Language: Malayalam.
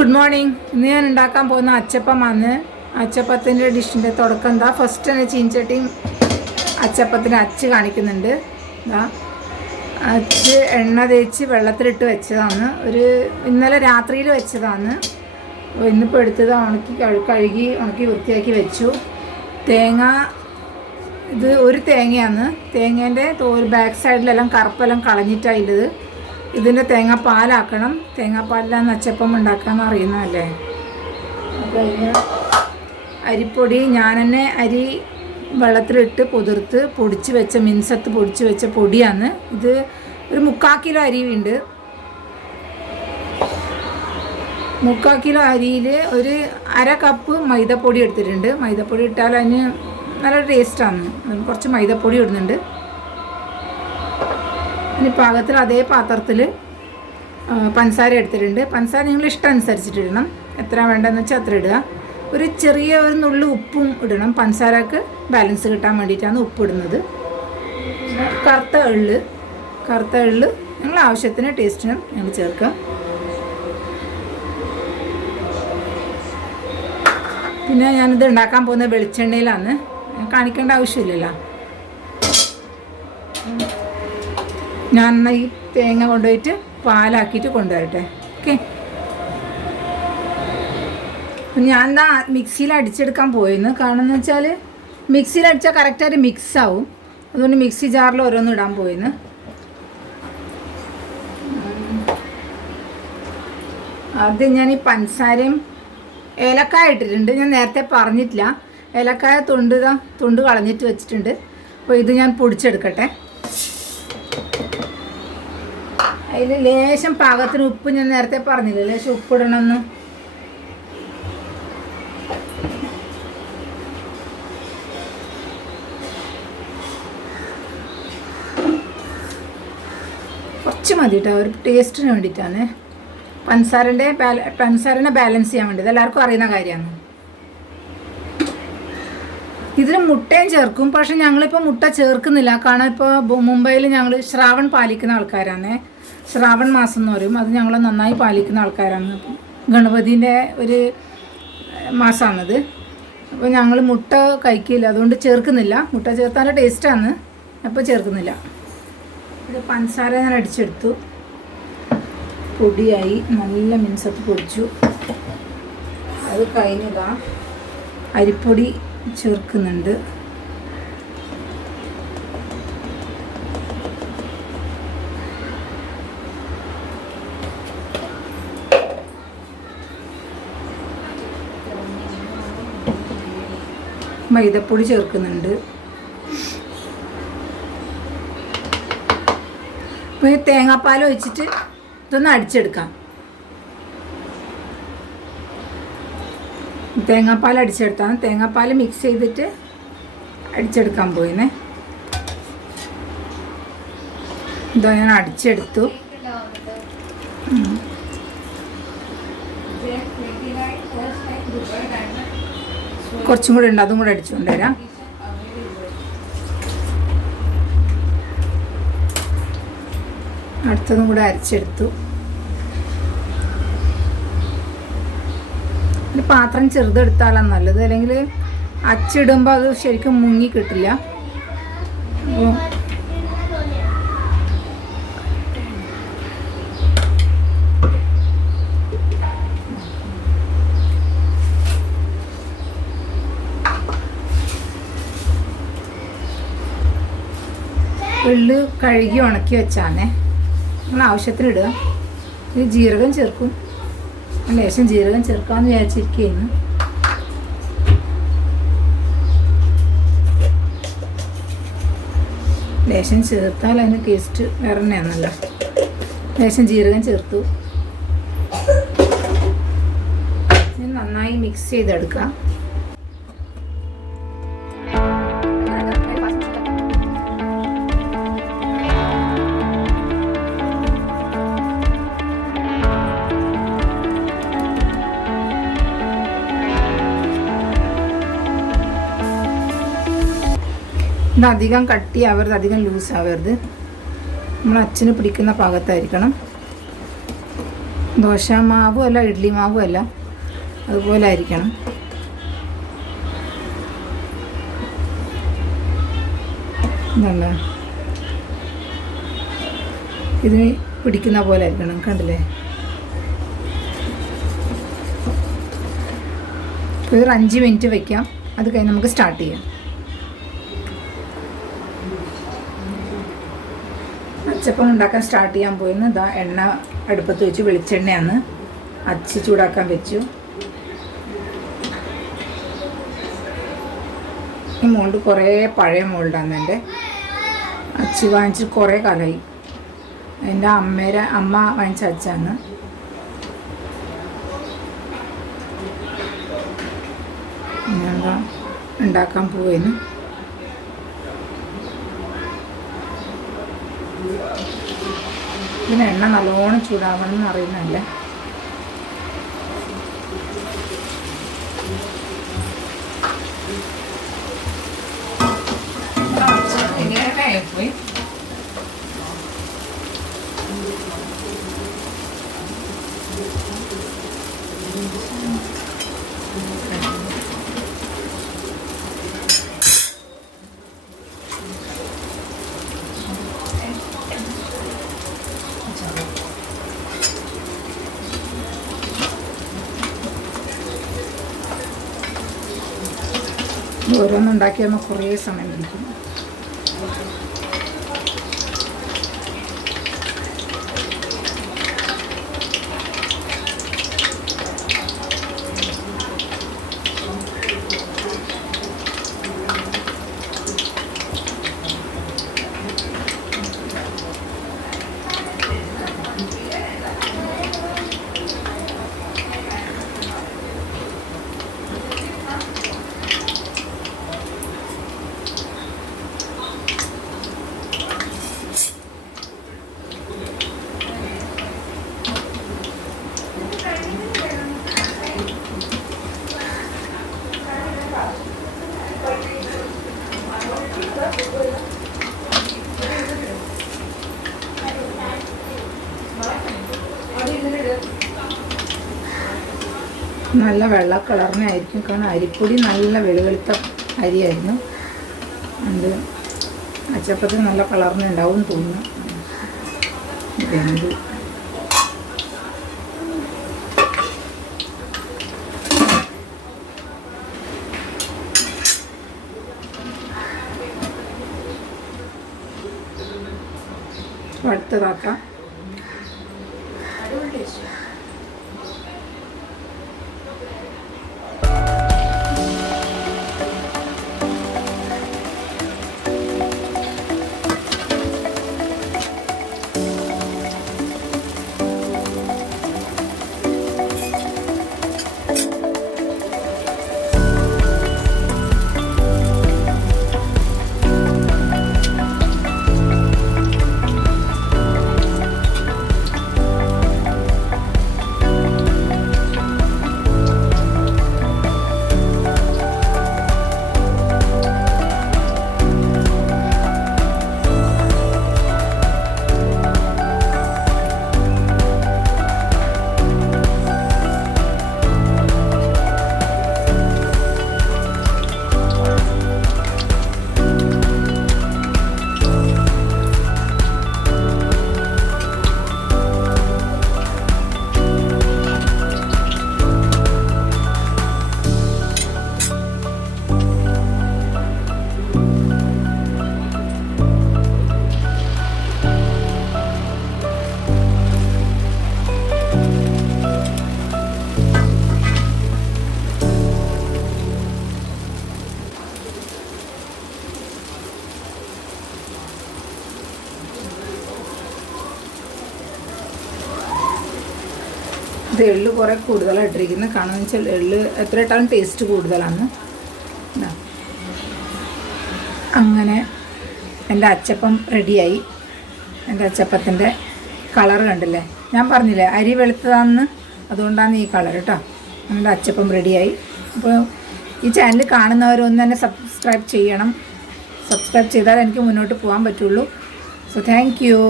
Good morning. ഇന്ന് ഞാൻ ഉണ്ടാക്കാൻ പോകുന്ന അച്ചപ്പമാണ്. അച്ചപ്പത്തിൻ്റെ ഡിഷിൻ്റെ തുടക്കം എന്താ, ഫസ്റ്റ് തന്നെ ചീൻചട്ടിയും അച്ചപ്പത്തിന് അച്ച് കാണിക്കുന്നുണ്ട്. എന്താ അച്ച് എണ്ണ തേച്ച് വെള്ളത്തിലിട്ട് വെച്ചതാണ്. ഇന്നലെ രാത്രിയിൽ വെച്ചതാണ്. ഇന്നിപ്പോൾ എടുത്തത് കഴുകി ഉണക്കി വൃത്തിയാക്കി വെച്ചു. തേങ്ങ ഇത് ഒരു തേങ്ങയാണ്. തേങ്ങേൻ്റെ ബാക്ക് സൈഡിലെല്ലാം കറുപ്പെല്ലാം കളഞ്ഞിട്ടായിട്ടുള്ളത്. ഇതിൻ്റെ തേങ്ങാപ്പാലാക്കണം. തേങ്ങാപ്പാലിലാണ് അച്ചപ്പം ഉണ്ടാക്കാമെന്ന് അറിയുന്നതല്ലേ. അപ്പോൾ അതിന് അരിപ്പൊടി ഞാൻ തന്നെ അരി വെള്ളത്തിലിട്ട് കുതിർത്ത് പൊടിച്ച് വെച്ച മിൻസത്ത് പൊടിച്ച് വെച്ച പൊടിയാണ് ഇത്. ഒരു 3/4 കിലോ അരിയുണ്ട്. 3/4 കിലോ അരിയിൽ ഒരു 1/2 കപ്പ് മൈദപ്പൊടി എടുത്തിട്ടുണ്ട്. മൈദപ്പൊടി ഇട്ടാൽ അതിന് നല്ല ടേസ്റ്റാണ്. കുറച്ച് മൈദപ്പൊടി ഇടുന്നുണ്ട്. ഇനി പാകത്തിൽ അതേ പാത്രത്തിൽ പഞ്ചസാര എടുത്തിട്ടുണ്ട്. പഞ്ചസാര നിങ്ങൾ ഇഷ്ടം അനുസരിച്ചിട്ട് ഇടണം. എത്ര വേണ്ടതെന്ന് വെച്ചാൽ അത്ര ഇടുക. ഒരു നുള്ളു ഉപ്പും ഇടണം. പഞ്ചസാരക്ക് ബാലൻസ് കിട്ടാൻ വേണ്ടിയിട്ടാണ് ഉപ്പ് ഇടുന്നത്. കറുത്ത എള്ള് നിങ്ങൾ ആവശ്യത്തിന് ടേസ്റ്റിനും ഞങ്ങൾ ചേർക്കുക. പിന്നെ ഞാനിത് ഉണ്ടാക്കാൻ പോകുന്ന വെളിച്ചെണ്ണയിലാണ്. കാണിക്കേണ്ട ആവശ്യമില്ലല്ലോ. ഞാൻ ഈ തേങ്ങ കൊണ്ടുപോയിട്ട് പാലാക്കിയിട്ട് കൊണ്ടുവരട്ടെ. ഓക്കെ. ഞാൻ എന്താ മിക്സിയിൽ അടിച്ചെടുക്കാൻ പോയെന്ന്. കാരണം എന്ന് വെച്ചാൽ മിക്സിയിൽ അടിച്ചാൽ കറക്റ്റായിട്ട് മിക്സ് ആവും. അതുകൊണ്ട് മിക്സി ജാറിൽ ഓരോന്നും ഇടാൻ പോയെന്ന്. ആദ്യം ഞാൻ ഈ പഞ്ചസാരയും ഏലക്കായ ഇട്ടിട്ടുണ്ട്. ഞാൻ നേരത്തെ പറഞ്ഞിട്ടില്ല. ഏലക്കായ തൊണ്ട് കളഞ്ഞിട്ട് വെച്ചിട്ടുണ്ട്. അപ്പോൾ ഇത് ഞാൻ പൊടിച്ചെടുക്കട്ടെ. അതിൽ ലേശം പാകത്തിന് ഉപ്പ് ഞാൻ നേരത്തെ പറഞ്ഞില്ല, ലേശം ഉപ്പിടണമെന്ന്. കുറച്ച് മതി കേട്ടോ, ഒരു ടേസ്റ്റിന് വേണ്ടിയിട്ടാണ്. പഞ്ചസാരനെ ബാലൻസ് ചെയ്യാൻ വേണ്ടി. ഇതെല്ലാവർക്കും അറിയുന്ന കാര്യമാണ്. ഇതിൽ മുട്ടയും ചേർക്കും. പക്ഷെ ഞങ്ങളിപ്പോൾ മുട്ട ചേർക്കുന്നില്ല. കാരണം ഇപ്പോൾ മുംബൈയിൽ ഞങ്ങൾ ശ്രാവൺ പാലിക്കുന്ന ആൾക്കാരാണ്. ശ്രാവൺ മാസം എന്ന് പറയും. അത് ഞങ്ങൾ നന്നായി പാലിക്കുന്ന ആൾക്കാരാണ്. ഗണപതിൻ്റെ ഒരു മാസമാണത്. അപ്പോൾ ഞങ്ങൾ മുട്ട കഴിക്കില്ല, അതുകൊണ്ട് ചേർക്കുന്നില്ല. മുട്ട ചേർത്താൽ ടേസ്റ്റാണ്, അപ്പോൾ ചേർക്കുന്നില്ല. ഇത് പഞ്ചസാര ഞാൻ അടിച്ചെടുത്തു. പൊടിയായി നല്ല മിൻസത്ത് പൊടിച്ചു. അത് കഴിഞ്ഞതാ അരിപ്പൊടി ചേർക്കുന്നുണ്ട്. മൈദപ്പൊടി ചേർക്കുന്നുണ്ട്. അപ്പോൾ ഈ തേങ്ങാപ്പാൽ ഒഴിച്ചിട്ട് ഇതൊന്ന് അടിച്ചെടുക്കാം. തേങ്ങാപ്പാൽ അടിച്ചെടുത്താണ്. തേങ്ങാപ്പാൽ മിക്സ് ചെയ്തിട്ട് അടിച്ചെടുക്കാൻ പോയിന്നേ. ഇതാ ഞാൻ അടിച്ചെടുത്തു. കുറച്ചും കൂടെ ഉണ്ട്, അതും കൂടെ അടിച്ചുകൊണ്ട് വരാം. അടുത്തതും കൂടെ അരച്ചെടുത്തു. പാത്രം ചെറുതെടുത്താലാണ് നല്ലത്, അല്ലെങ്കിൽ അച്ചിടുമ്പോൾ അത് ശരിക്കും മുങ്ങി കിട്ടില്ല. എള്ള് കഴുകി ഉണക്കി വെച്ചാണേ. നമ്മൾ ആവശ്യത്തിന് ഇടുക. ഇത് ജീരകം ചേർക്കും. ലേശം ജീരകം ചേർക്കാമെന്ന് വിചാരിച്ചിരിക്കുകയായിരുന്നു. ലേശം ചേർത്താൽ അതിന് ടേസ്റ്റ് വേറെ തന്നെയാണല്ലോ. ലേശം ജീരകം ചേർത്തു. നന്നായി മിക്സ് ചെയ്തെടുക്കാം. ഇതധികം കട്ടിയാവരുത്, അധികം ലൂസാവരുത്. നമ്മൾ അച്ഛന് പിടിക്കുന്ന പാകത്തായിരിക്കണം. ദോശമാവും അല്ല, ഇഡ്ഡലി മാവും അല്ല, അതുപോലെ ആയിരിക്കണം. ഇതല്ല, ഇത് പിടിക്കുന്ന പോലെ ആയിരിക്കണം. കണ്ടില്ലേ? ഒരു 5 മിനിറ്റ് വയ്ക്കാം. അത് കഴിഞ്ഞ് നമുക്ക് സ്റ്റാർട്ട് ചെയ്യാം. അച്ചപ്പം ഉണ്ടാക്കാൻ സ്റ്റാർട്ട് ചെയ്യാൻ പോയിന്ന്. ഇതാ എണ്ണ അടുപ്പത്ത് വെച്ച്, വെളിച്ചെണ്ണയാണ്. അച്ച് ചൂടാക്കാൻ വെച്ചു. ഈ മോൾഡ് കുറേ പഴയ മോൾഡാണ്. എൻ്റെ അച്ച് വാങ്ങിച്ചിട്ട് കുറേ കാലമായി. എൻ്റെ അമ്മ വാങ്ങിച്ച അച്ചാണ്. എന്താ ഉണ്ടാക്കാൻ പോയിന്. പിന്നെ എണ്ണ നല്ലോണം ചൂടാവണം എന്ന് അറിയുന്നല്ലേ. പോയി ഓരോന്നുണ്ടാക്കി നമ്മൾ കുറേ സമയം പിടിക്കും. നല്ല വെള്ള കളറിനായിരിക്കും, കാരണം അരിപ്പൊടി നല്ല വെളുവെളുത്ത അരിയായിരുന്നു. അത് അച്ചപ്പത്തിന് നല്ല കളറിനുണ്ടാവും തോന്നുന്നു. വെന്തു. അടുത്തതാക്കാം. ഇത് എള്ള് കുറേ കൂടുതലായിട്ടിരിക്കുന്നത്. കാണുമെന്ന് വെച്ചാൽ എള്ള് എത്ര ഇട്ടാലും ടേസ്റ്റ് കൂടുതലാണ്. അങ്ങനെ എൻ്റെ അച്ചപ്പം റെഡിയായി. എൻ്റെ അച്ചപ്പത്തിൻ്റെ കളർ കണ്ടില്ലേ? ഞാൻ പറഞ്ഞില്ലേ അരി വെളുത്തതാണെന്ന്, അതുകൊണ്ടാണ് ഈ കളർ കേട്ടോ. എൻ്റെ അച്ചപ്പം റെഡിയായി. അപ്പോൾ ഈ ചാനൽ കാണുന്നവരൊന്ന് തന്നെ സബ്സ്ക്രൈബ് ചെയ്യണം. സബ്സ്ക്രൈബ് ചെയ്താൽ എനിക്ക് മുന്നോട്ട് പോകാൻ പറ്റുള്ളൂ. So thank you.